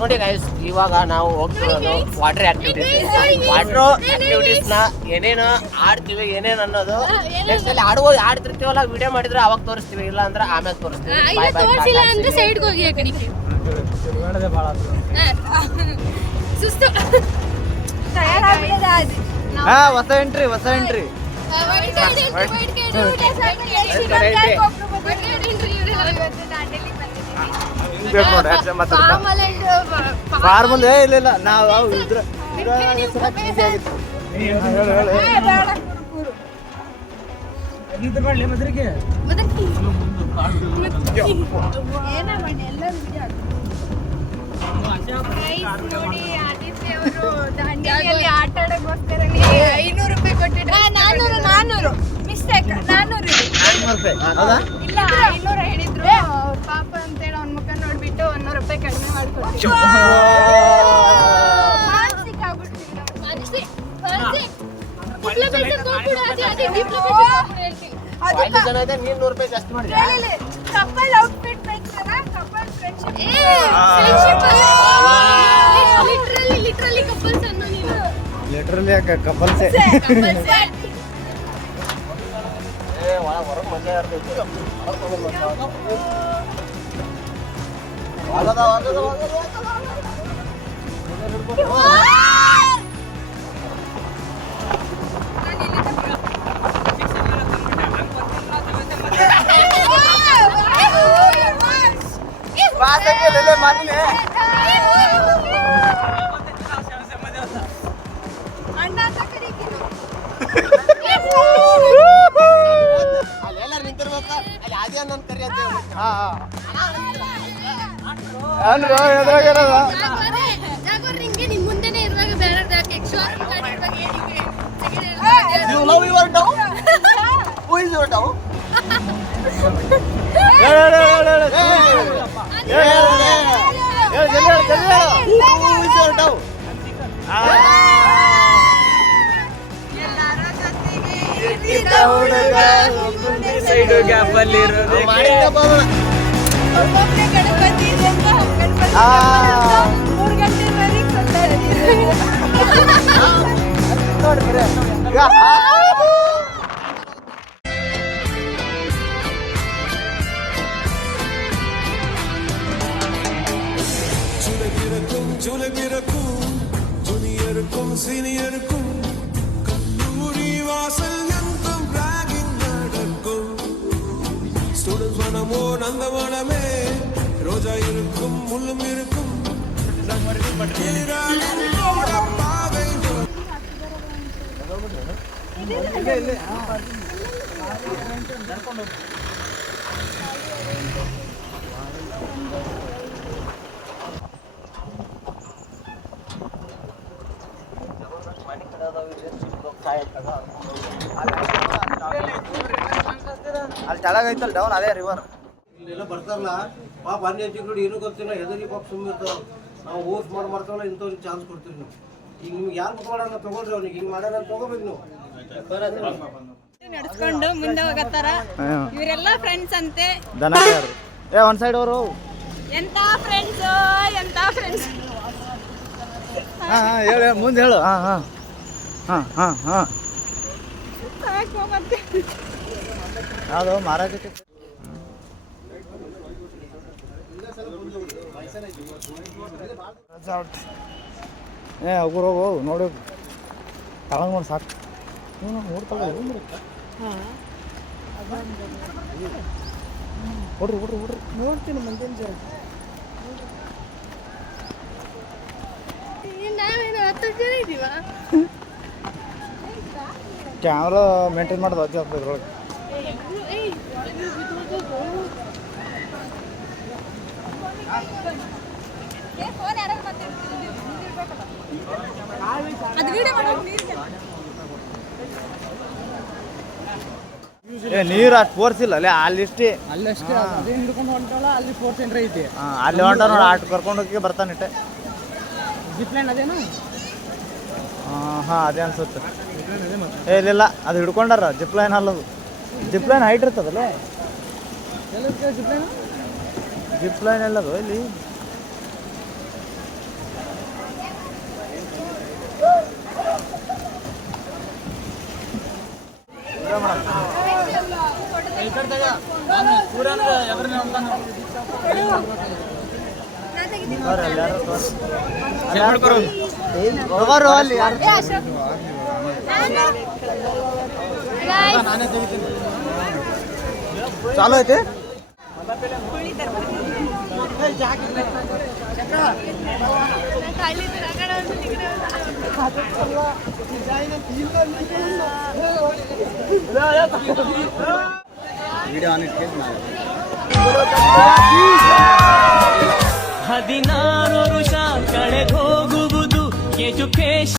ನೋಡಿ ಗೈಸ್, ಇವಾಗ ನಾವು ಹೋಗ್ತಿರೋದು ವಾಟರ್ ಆಕ್ಟಿವಿಟೀಸ್ ನ ಏನೇನು ಆಡ್ತೀವಿ ಏನೇನು ಅನ್ನೋದು ನೆಕ್ಸ್ಟ್ ಅಲ್ಲಿ ಆಡ್ತಿರ್ತೀವಲ್ಲ ವಿಡಿಯೋ ಮಾಡಿದ್ರೆ ಅವಾಗ ತೋರಿಸ್ತೀವಿ, ಇಲ್ಲ ಅಂದ್ರೆ ಆಮೇಲೆ ತೋರಿಸ್ತೀವಿ. ಹೊಸ ಎಂಟ್ರಿ ಫಾರ್ಮಲ್ ಇಲ್ಲ ನಾವು ನೋಡಿ ಆದಿತ್ಯ ಅವರು ದಾಂಡೇಲಿಯಲ್ಲಿ ಆಟ ಆಡೋಕ್ಕೋಸ್ಕರ 500 ರೂಪಾಯಿ ಕೊಟ್ಟಿದ್ರು. 400 ಮಿಸ್ಟೇಕ್, 400 ಇಲ್ಲ 500 ಹೇಳಿದ್ರು. ಪಾಪ ಅಂತೇಳಿ ಅವ್ನ ಮುಖ ನೋಡ್ಬಿಟ್ಟು 100 ರೂಪಾಯಿ ಕಡಿಮೆ ಮಾಡ್ಕೊಡ್ತೀವಿ. ಕಪಲ್ ಔಟ್ಫಿಟ್ ಬೇಕಲ್ಲ, ಕಪಲ್ ಫ್ರೆಂಡ್ಶಿಪ್ ಲಿಟರಲಿ ಕಪಲ್ಸ್ ಅನ್ನೋ ನೀನು. ಲಿಟರಲಿ ಕಪಲ್ಸ್ ಹೊರಗೆ ಮಜಾ ಇರ್ತೈತಿ. ಅಲ್ಲೆಲ್ಲರೂ ನಿಂತಿರ್ಬೇಕ, ಅಲ್ಲಿ ಆದಿ ಅನ್ನೋನ್ ಕರಿ ಅಂತ ಮುಂದೆನೆ ಇರುವಾಗ ಬೇರೆ extra You love your dog? Who is your dog? Who is your dog? ஜூனியருக்கும் சீனியருக்கும் கல்லூரி வாசல் எங்கும் ராகிங் நடக்கும். ஸ்டூடெண்ட்ஸ் மனமோ நந்தவனமே, ரோஜா இருக்கும் முள்ளும் இருக்கும். ಅಲ್ಲಿ ಕೆಳಗೈತಲ್ಲ ಡೌನ್, ಅದೇ ರಿವರ್. ಇಲ್ಲೆಲ್ಲ ಬರ್ತಾರಲ್ಲ ಪಾಪ ಅನ್ಯ ನೋಡಿ ಏನೂ ಗೊತ್ತಿಲ್ಲ, ಹೆದರಿ ಪಾಪ ಸುಮ್ಮನೆ ಇರ್ತಾವ. ನಾವು ಹೋಸ್ಟ್ ಮಾಡ್ತಾವಲ್ಲ ಇಂಥವ್ರಿಗೆ ಚಾನ್ಸ್ ಕೊಡ್ತೀವಿ ನೀವು. ಈಗ ನಿಮ್ಗೆ ಯಾರು ಮುಖವಾಡನ್ನ ತಗೊಳ್ರಿ, ಅವ್ನಿಗೆ ಹಿಂಗೆ ಮಾಡ್ಯಾರ ತಗೋಬೇಕು ನೀವು. ನಡ್ಸ್ಕೊಂಡು ಮುಂದೆ ಹೋಗತ್ತಾರ. ಇವರೆಲ್ಲ ಫ್ರೆಂಡ್ಸ್ ಅಂತೆ. ಒಂದ್ ಸೈಡ್ ಅವರು ಎಂತ ಫ್ರೆಂಡ್ಸ್. ಹೇಳು ಮುಂದೆ ಹೇಳು. ಯಾವುದು ಮಾರಾಟಕ್ಕೆ ಹೋಗ್ರು ಹೋಗು ನೋಡಿ ತಗೊಂಡು ನೋಡಿ ಸಾಕು. ನೋಡ್ತಾಳೆ ಹೊಡ್ರಿ ನೋಡ್ತೀನಿ ಮಂದಿನ ಜನ. ಕ್ಯಾಮ್ರಾ ಮೇಂಟೈನ್ ಮಾಡೋದು ಅಜ್ಜಿ ಆಗ್ತದೆ ಇದ್ರೊಳಗೆ. ಏ ನೀರು ಅಷ್ಟು ಫೋರ್ಸ್ ಇಲ್ಲ ಅಲ್ಲೇ ಅಲ್ಲಿ ಇಷ್ಟೇ ಅಲ್ಲಷ್ಟೇ ಅದೇ ಹಿಡ್ಕೊಂಡು ಹೊಂಟಲ್ಲ ಅಲ್ಲಿ 4 ಸೆಂಟ್ರ್ ಐತಿ. ಅಲ್ಲಿ ಹೊಂಟ ನೋಡಿ ಆಟ ಕರ್ಕೊಂಡು ಹೋಗಿ ಬರ್ತಾನಿಟ್ಟೆ. ಜಿಪ್ ಲೈನ್ ಅದೇನು? ಹಾಂ ಅದೇ ಅನ್ಸುತ್ತೆ. ಏ ಇಲ್ಲ ಅದು ಹಿಡ್ಕೊಂಡಾರ ಜಿಪ್ ಲೈನ್ ಅಲ್ಲದು. ಜಿಪ್ ಲೈನ್ ಹೈಟ್ ಇರ್ತದಲ್ಲ. ಜಿಪ್ ಲೈನ್ ಜಿಪ್ ಲೈನ್ ಎಲ್ಲದು ಇಲ್ಲಿ. ಅಲ್ಲಿ ಯಾರು ಚಾಲು ಐತೆ. ವಿಡಿಯೋ ಆನ್ ಇಟ್ಕೆ 16 ವರುಷ ಕಳೆದೋಗುವುದು ಎಜುಕೇಶನ್